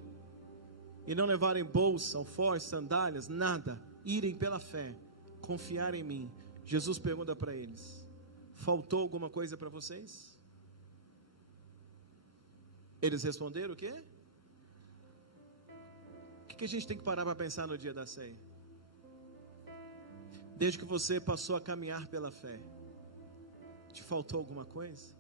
e não levarem bolsa, alforjes, sandálias, nada, irem pela fé, confiar em mim, Jesus pergunta para eles: faltou alguma coisa para vocês? Eles responderam o quê? O que a gente tem que parar para pensar no dia da ceia? Desde que você passou a caminhar pela fé, te faltou alguma coisa?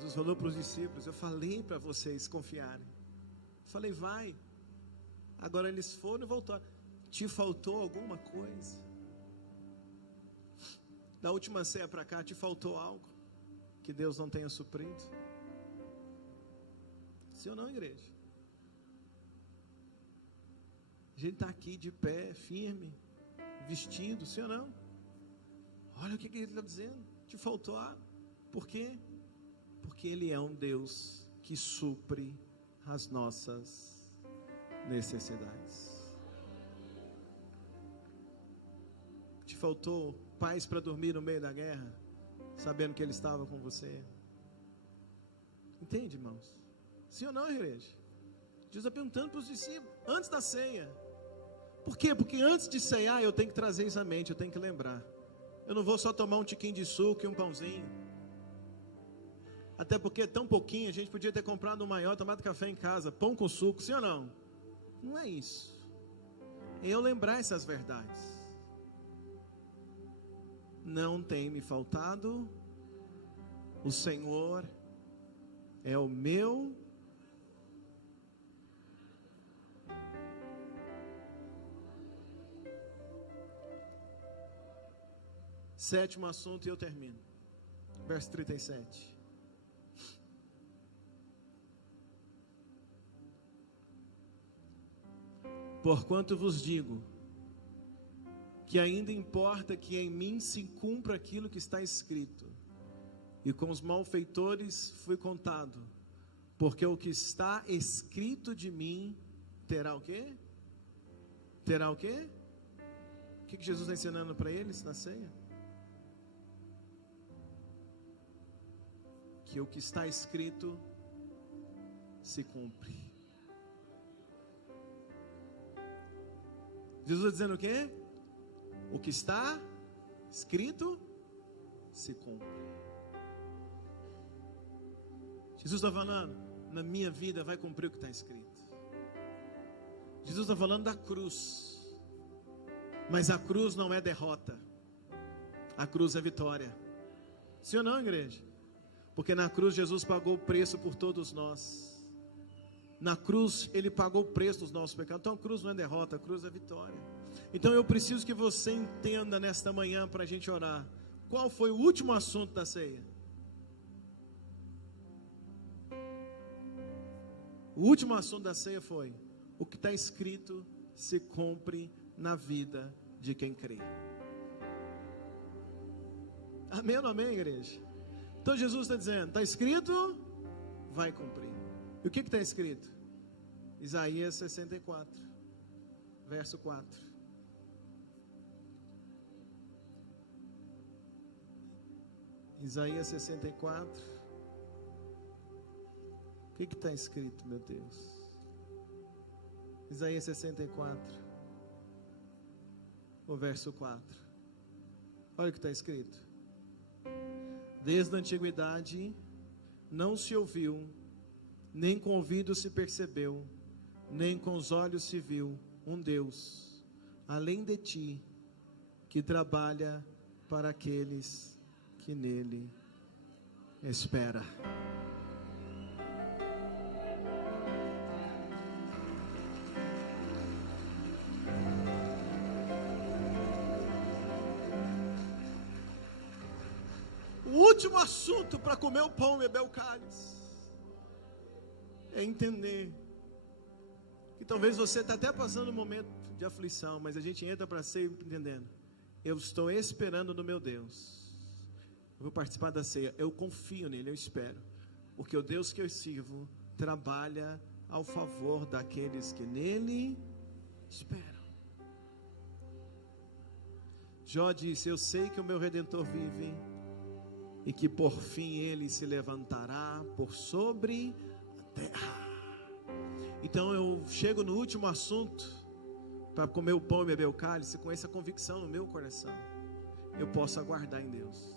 Jesus falou para os discípulos: eu falei para vocês confiarem, falei vai, agora eles foram e voltaram. Te faltou alguma coisa? Da última ceia para cá, te faltou algo que Deus não tenha suprido? Sim ou não, igreja? A gente está aqui de pé, firme, vestido, sim ou não? Olha o que ele está dizendo: te faltou algo. Por quê? Porque Ele é um Deus que supre as nossas necessidades. Te faltou paz para dormir no meio da guerra, sabendo que Ele estava com você? Entende, irmãos? Sim ou não, igreja? Jesus está perguntando para os discípulos, antes da ceia. Por quê? Porque antes de ceiar, eu tenho que trazer isso à mente, eu tenho que lembrar. Eu não vou só tomar um tiquinho de suco e um pãozinho. Até porque é tão pouquinho, a gente podia ter comprado um maior, tomado café em casa, pão com suco, sim ou não? Não é isso. É eu lembrar essas verdades. Não tem me faltado O Senhor é o meu. Sétimo assunto e eu termino. Verso 37. Porquanto vos digo, que ainda importa que em mim se cumpra aquilo que está escrito, e com os malfeitores fui contado, porque o que está escrito de mim terá o quê? Terá o quê? O que Jesus está ensinando para eles na ceia? Que o que está escrito se cumpre. Jesus está dizendo o quê? O que está escrito se cumpre. Jesus está falando, na minha vida vai cumprir o que está escrito. Jesus está falando da cruz, mas a cruz não é derrota, a cruz é vitória. Sim ou não, igreja? Porque na cruz Jesus pagou o preço por todos nós. Na cruz Ele pagou o preço dos nossos pecados. Então a cruz não é derrota, a cruz é vitória. Então eu preciso que você entenda nesta manhã, para a gente orar, qual foi o último assunto da ceia? O último assunto da ceia foi: o que está escrito se cumpre na vida de quem crê. Amém ou não amém, igreja? Então Jesus está dizendo, está escrito, vai cumprir. E o que está escrito? Isaías 64, verso 4. Isaías 64. O que está escrito, meu Deus? Isaías 64, o verso 4. Olha o que está escrito. Desde a antiguidade não se ouviu, nem com o ouvido se percebeu, nem com os olhos se viu um Deus, além de ti, que trabalha para aqueles que nele espera. O último assunto para comer o pão e beber o cálice é entender que talvez você está até passando um momento de aflição, mas a gente entra para ser entendendo, eu estou esperando no meu Deus, eu vou participar da ceia, eu confio nele, eu espero, porque o Deus que eu sirvo trabalha ao favor daqueles que nele esperam. Jó disse, eu sei que o meu Redentor vive, e que por fim ele se levantará por sobre a terra. Então eu chego no último assunto, para comer o pão e beber o cálice, com essa convicção no meu coração, eu posso aguardar em Deus.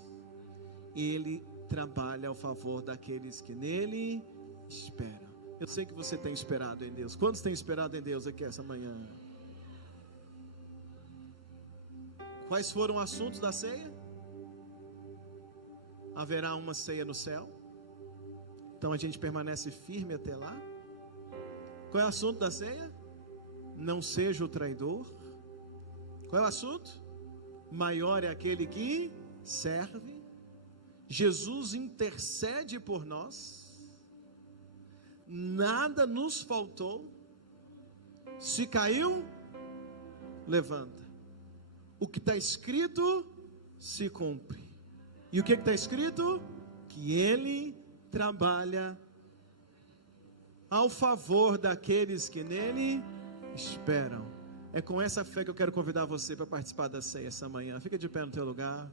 Ele trabalha ao favor daqueles que nele esperam. Eu sei que você tem esperado em Deus. Quantos têm esperado em Deus aqui essa manhã? Quais foram os assuntos da ceia? Haverá uma ceia no céu, então a gente permanece firme até lá. Qual é o assunto da ceia? Não seja o traidor. Qual é o assunto? Maior é aquele que serve. Jesus intercede por nós, nada nos faltou. Se caiu, levanta. O que está escrito se cumpre. E o que está escrito? Que Ele trabalha ao favor daqueles que nele esperam. É com essa fé que eu quero convidar você para participar da ceia essa manhã. Fica de pé no teu lugar.